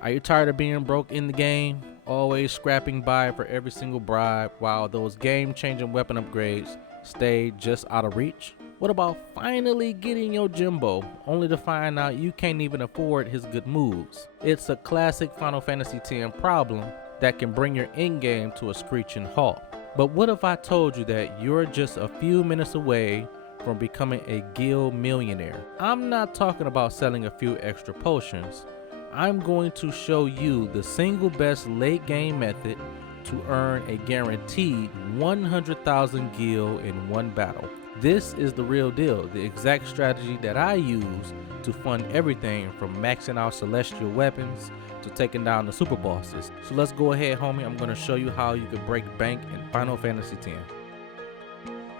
Are you tired of being broke in the game? Always scrapping by for every single bribe while those game-changing weapon upgrades stay just out of reach? What about finally getting your Jimbo, only to find out you can't even afford his good moves? It's a classic Final Fantasy X problem that can bring your endgame to a screeching halt. But what if I told you that you're just a few minutes away from becoming a guild millionaire? I'm not talking about selling a few extra potions. I'm going to show you the single best late game method to earn a guaranteed 100,000 gil in one battle. This is the real deal, the exact strategy that I use to fund everything from maxing out celestial weapons to taking down the super bosses. So let's go ahead, homie. I'm going to show you how you can break bank in Final Fantasy X.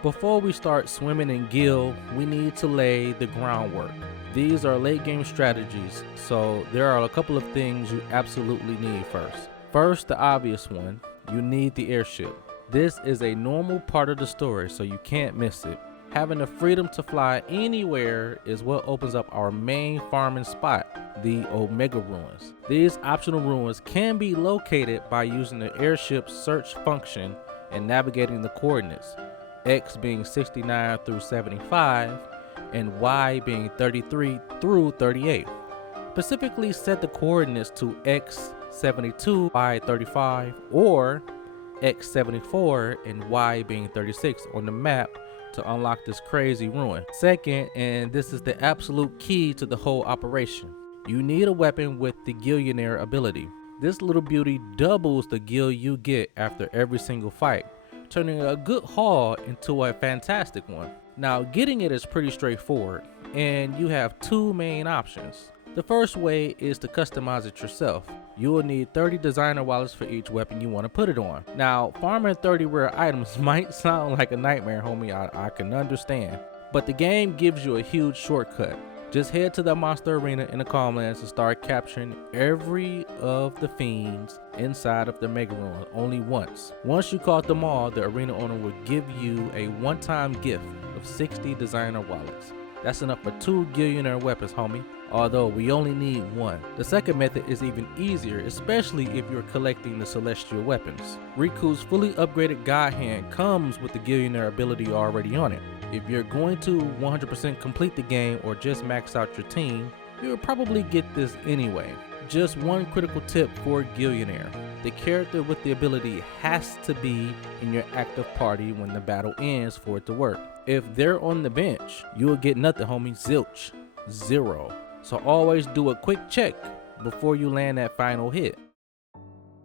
Before we start swimming in gil, we need to lay the groundwork. These are late game strategies, so there are a couple of things you absolutely need first. First, the obvious one, you need the airship. This is a normal part of the story, so you can't miss it. Having the freedom to fly anywhere is what opens up our main farming spot, the Omega Ruins. These optional ruins can be located by using the airship search function and navigating the coordinates, X being 69 through 75, and Y being 33 through 38. Specifically set the coordinates to X 72, Y 35, or X 74 and Y being 36 on the map to unlock this crazy ruin. Second, and this is the absolute key to the whole operation, you need a weapon with the Gillionaire ability. This little beauty doubles the gil you get after every single fight, turning a good haul into a fantastic one. Now, getting it is pretty straightforward, and you have two main options. The first way is to customize it yourself. You will need 30 designer wallets for each weapon you want to put it on. Now, farming 30 rare items might sound like a nightmare, homie, I can understand. But the game gives you a huge shortcut. Just head to the monster arena in the Calmlands and start capturing every of the fiends inside of the Mega Ruin only once. Once you caught them all, the arena owner will give you a one-time gift of 60 designer wallets. That's enough for 2 Gillionaire weapons, homie, although we only need 1. The second method is even easier, especially if you're collecting the celestial weapons. Riku's fully upgraded God Hand comes with the Gillionaire ability already on it. If you're going to 100% complete the game or just max out your team, you'll probably get this anyway. Just one critical tip for Gillionaire: the character with the ability has to be in your active party when the battle ends for it to work. If they're on the bench, you'll get nothing, homie. Zilch. Zero. So always do a quick check before you land that final hit.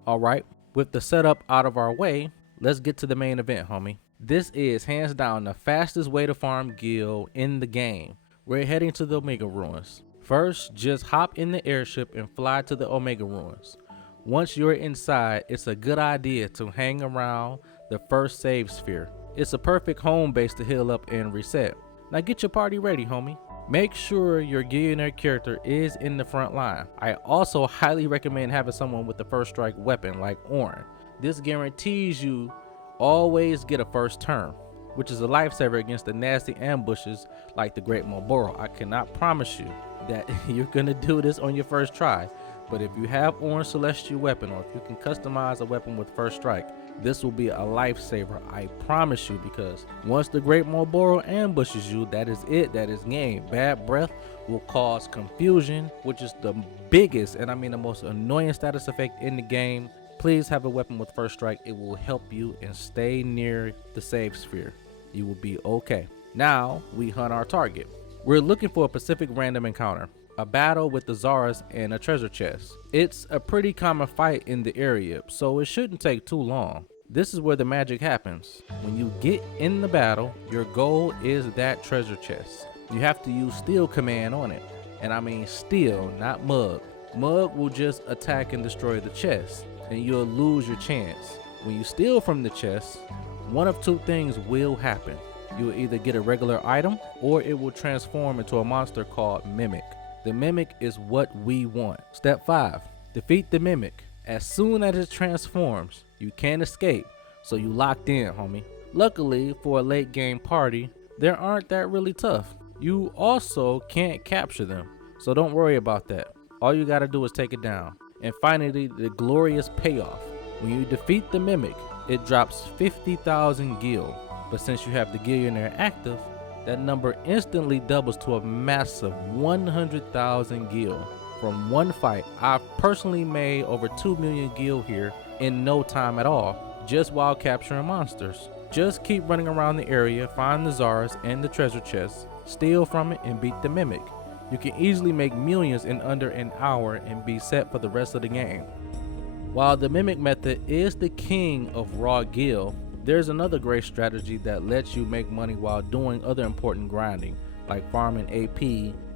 Alright, with the setup out of our way, let's get to the main event, homie. This is hands down the fastest way to farm gil in the game. We're heading to the Omega Ruins. First, just hop in the airship and fly to the Omega Ruins. Once you're inside, it's a good idea to hang around the first save sphere. It's a perfect home base to heal up and reset. Now get your party ready, homie. Make sure your Gillionaire character is in the front line. I also highly recommend having someone with the first strike weapon like Orin. This guarantees you always get a first turn, which is a lifesaver against the nasty ambushes like the Great Marlboro. I cannot promise you that you're gonna do this on your first try, but if you have Orange Celestial weapon, or if you can customize a weapon with first strike, this will be a lifesaver, I promise you, because once the Great Marlboro ambushes you, that is it, that is game. Bad breath will cause confusion, which is the biggest, and I mean the most annoying status effect in the game. Please have a weapon with first strike. It will help you, and stay near the save sphere. You will be okay. Now we hunt our target. We're looking for a Pacific random encounter, a battle with the Zaras and a treasure chest. It's a pretty common fight in the area, so it shouldn't take too long. This is where the magic happens. When you get in the battle, your goal is that treasure chest. You have to use Steel Command on it, and I mean Steel, not Mug. Mug will just attack and destroy the chest, and you'll lose your chance. When you steal from the chest, one of two things will happen. You will either get a regular item, or it will transform into a monster called Mimic. The Mimic is what we want. Step 5. Defeat the Mimic. As soon as it transforms, you can't escape, so you locked in, homie. Luckily, for a late game party, they aren't that really tough. You also can't capture them, so don't worry about that. All you gotta do is take it down. And finally, the glorious payoff. When you defeat the Mimic, it drops 50,000 gil. But since you have the Gillionaire active, that number instantly doubles to a massive 100,000 gil. From one fight, I've personally made over 2 million gil here in no time at all, just while capturing monsters. Just keep running around the area, find the Zars and the treasure chests, steal from it, and beat the Mimic. You can easily make millions in under an hour and be set for the rest of the game. While the Mimic method is the king of raw gil, there's another great strategy that lets you make money while doing other important grinding, like farming AP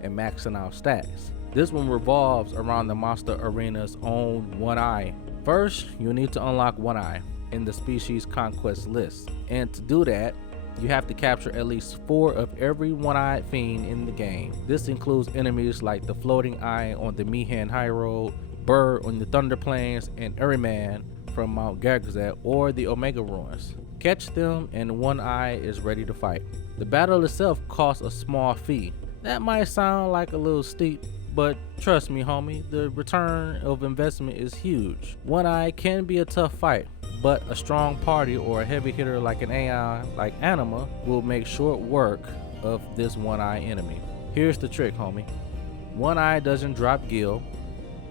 and maxing out stats. This one revolves around the Monster Arena's own One Eye. First, you'll need to unlock One Eye in the species conquest list, and to do that, you have to capture at least 4 of every one-eyed fiend in the game. This includes enemies like the Floating Eye on the Mihan High Road, Bird on the Thunder Plains, and Eriman from Mount Gargazet or the Omega Ruins. Catch them and One Eye is ready to fight. The battle itself costs a small fee. That might sound like a little steep, but trust me homie, the return of investment is huge. One Eye can be a tough fight, but a strong party or a heavy hitter like an AI like Anima will make short work of this One Eye enemy. Here's the trick homie. One Eye doesn't drop gil,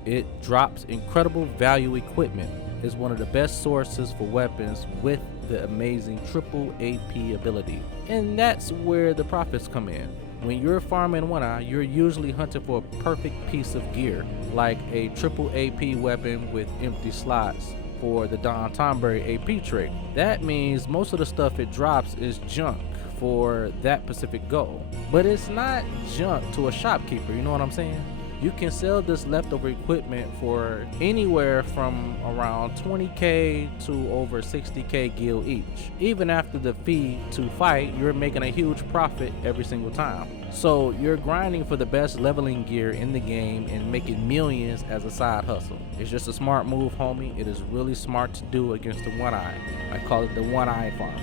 it drops incredible value equipment. It's one of the best sources for weapons with the amazing triple AP ability. And that's where the profits come in. When you're farming One Eye, you're usually hunting for a perfect piece of gear, like a triple AP weapon with empty slots for the Don Tomberry AP trait. That means most of the stuff it drops is junk for that specific goal. But it's not junk to a shopkeeper, you know what I'm saying? You can sell this leftover equipment for anywhere from around 20k to over 60k gil each. Even after the fee to fight, you're making a huge profit every single time. So you're grinding for the best leveling gear in the game and making millions as a side hustle. It's just a smart move homie. It is really smart to do against the One Eye. I call it the One Eye farm.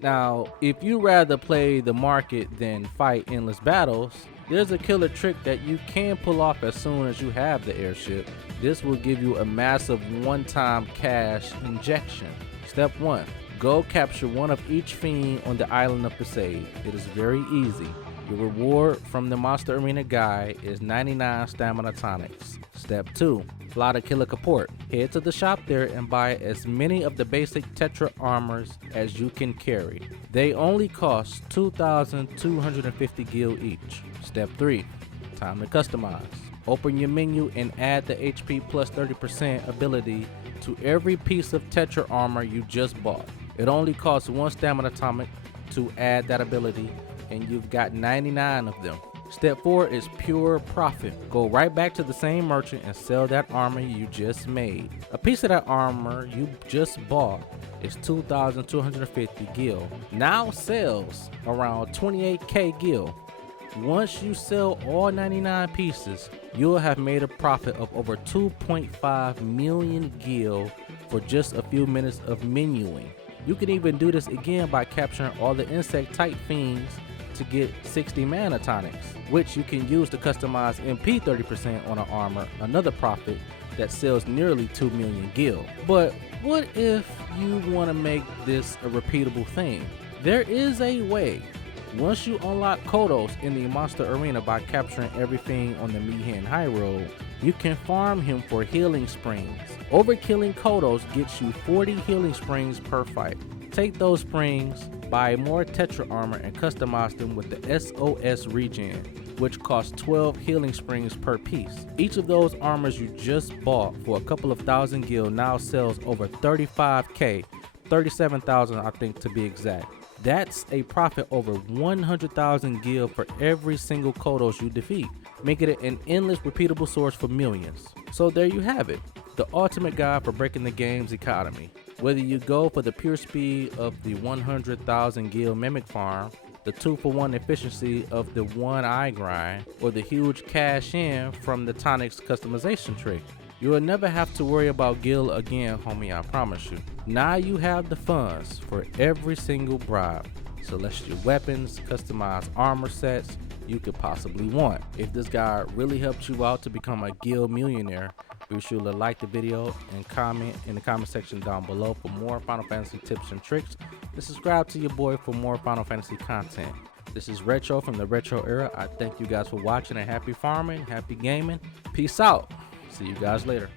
Now, if you rather play the market than fight endless battles, there's a killer trick that you can pull off as soon as you have the airship. This will give you a massive one-time cash injection. Step 1. Go capture one of each fiend on the island of the save. It is very easy. Your reward from the Monster Arena guide is 99 stamina tonics. Step 2. Fly to Killer Kaport. Head to the shop there and buy as many of the basic Tetra armors as you can carry. They only cost 2,250 gil each. Step 3. Time to customize. Open your menu and add the HP plus 30% ability to every piece of Tetra armor you just bought. It only costs 1 stamina tonic to add that ability, and you've got 99 of them. Step 4 is pure profit. Go right back to the same merchant and sell that armor you just made. A piece of that armor you just bought is 2,250 gil. Now sells around 28k gil. Once you sell all 99 pieces, you'll have made a profit of over 2.5 million gil for just a few minutes of menuing. You can even do this again by capturing all the insect type fiends to get 60 mana tonics, which you can use to customize MP 30% on an armor, another profit that sells nearly 2 million gil. But what if you want to make this a repeatable thing? There is a way. Once you unlock Kodos in the Monster Arena by capturing everything on the Mihan High Road, you can farm him for healing springs. Overkilling Kodos gets you 40 healing springs per fight. Take those springs, buy more Tetra armor, and customize them with the SOS regen, which costs 12 healing springs per piece. Each of those armors you just bought for a couple of thousand gil now sells over 35k, 37,000 I think to be exact. That's a profit over 100,000 gil for every single Kodos you defeat, making it an endless repeatable source for millions. So there you have it, the ultimate guide for breaking the game's economy. Whether you go for the pure speed of the 100,000 gil Mimic farm, the 2-for-1 efficiency of the One Eye grind, or the huge cash in from the tonics customization trick, you will never have to worry about gil again, homie, I promise you. Now you have the funds for every single bribe, celestial weapons, customized armor sets you could possibly want. If this guide really helped you out to become a gil millionaire, Be sure to like the video and comment in the comment section down below for more Final Fantasy tips and tricks, and subscribe to your boy for more Final Fantasy content. This is Retro from the Retro Era. I thank you guys for watching, and happy farming, happy gaming. Peace out. See you guys later.